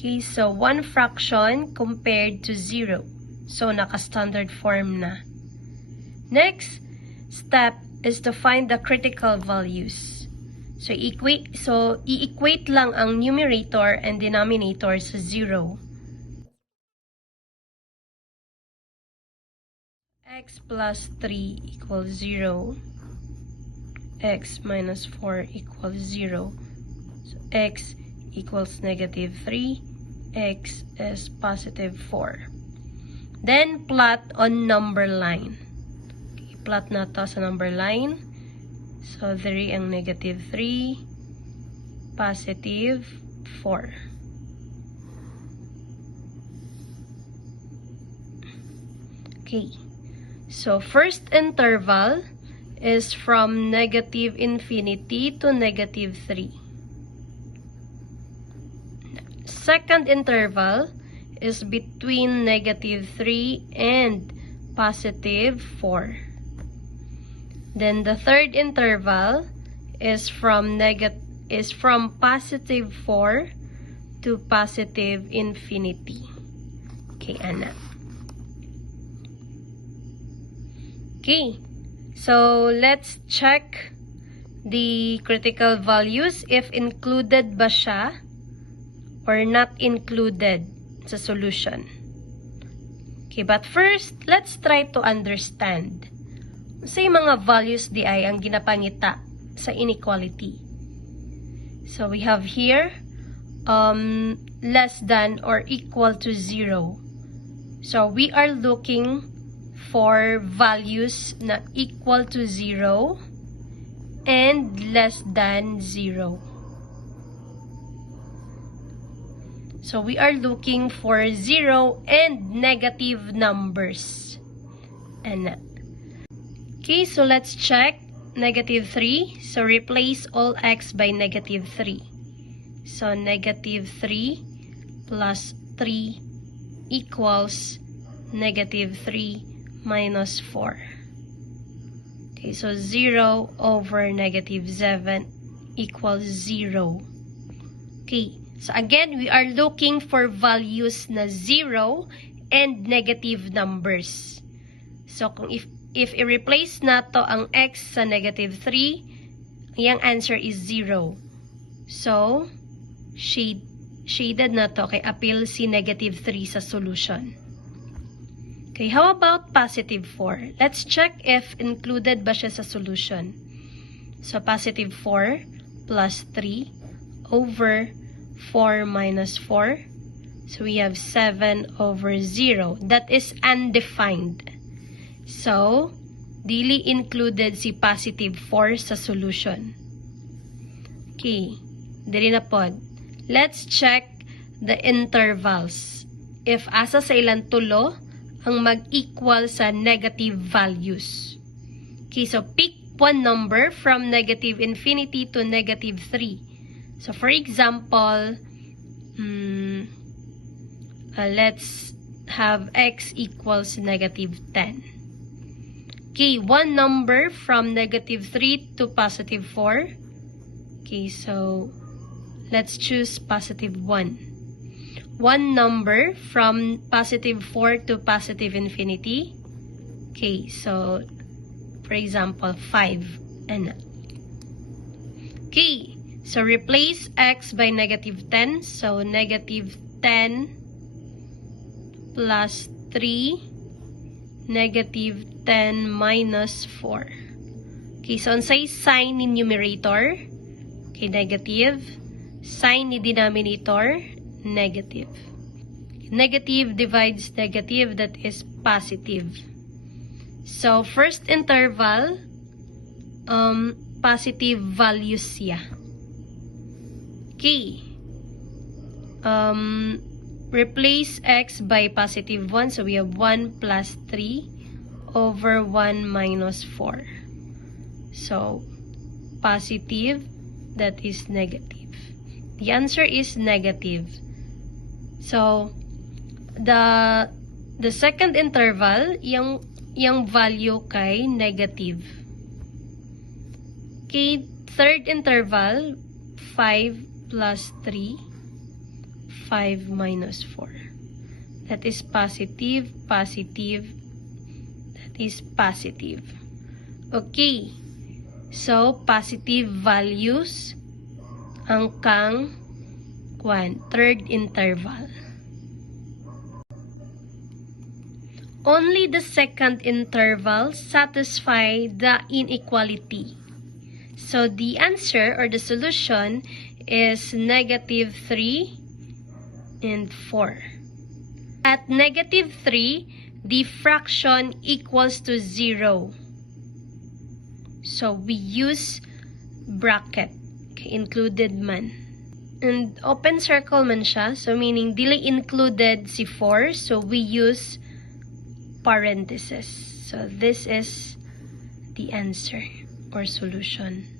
Okay, so 1 fraction compared to 0. So, naka-standard form na. Next step is to find the critical values. So, i-equate lang ang numerator and denominator sa 0. X plus 3 equals 0. X minus 4 equals 0. So, x equals negative 3. X is positive 4. Then, plot on number line. Okay, plot na to sa number line. So, 3 ang negative 3. Positive 4. Okay. So, first interval is from negative infinity to negative 3. Second interval is between negative 3 and positive 4. Then the third interval is from positive 4 to positive infinity. Okay, Anna. Okay, so let's check the critical values if included ba siya or not included sa solution. Okay, but first, let's try to understand sa mga values di ay ang ginapangita sa inequality. So, we have here less than or equal to 0. So, we are looking for values na equal to 0 and less than 0. So, we are looking for 0 and negative numbers. Okay, so let's check negative 3. So, replace all x by negative 3. So, negative 3 plus 3 equals negative 3 minus 4. Okay, so 0 over negative 7 equals 0. Okay, so again, we are looking for values na 0 and negative numbers. So, kung if i-replace na to ang x sa negative 3, yung answer is 0. So, shaded na to, kay appeal si negative 3 sa solution. Okay, how about positive 4? Let's check if included ba siya sa solution. So, positive 4 plus 3 over 4 minus 4. So, we have 7 over 0. That is undefined. So, dili included si positive 4 sa solution. Okay, dili na pod. Let's check the intervals. If asa sa ilang tulo, ang mag-equal sa negative values. Okay, so pick one number from negative infinity to negative 3. So, for example, let's have x equals negative 10. Okay, one number from negative 3 to positive 4. Okay, so let's choose positive 1. One number from positive 4 to positive infinity. Okay, so for example, 5. Okay, so replace x by negative 10. So negative 10 plus 3, negative 10 minus 4. Okay, so unsay sign ni numerator? Okay, negative. Sign ni denominator? Negative. Negative divides negative, that is positive. So, first interval, positive values siya. Okay. Replace x by positive 1. So, we have 1 plus 3 over 1 minus 4. So, positive, that is negative. The answer is negative. So, the second interval, yung value kay negative. Okay, third interval, 5 plus 3. 5 minus 4. That is positive, positive, that is positive. Okay. So, positive values ang kang third interval. Only the second interval satisfy the inequality. So, the answer or the solution is negative 3 and 4. At negative 3, the fraction equals to 0. So, we use bracket. Okay, included man. And open circle man siya. So, meaning, dili included si 4. So, we use parentheses. So, this is the answer or solution.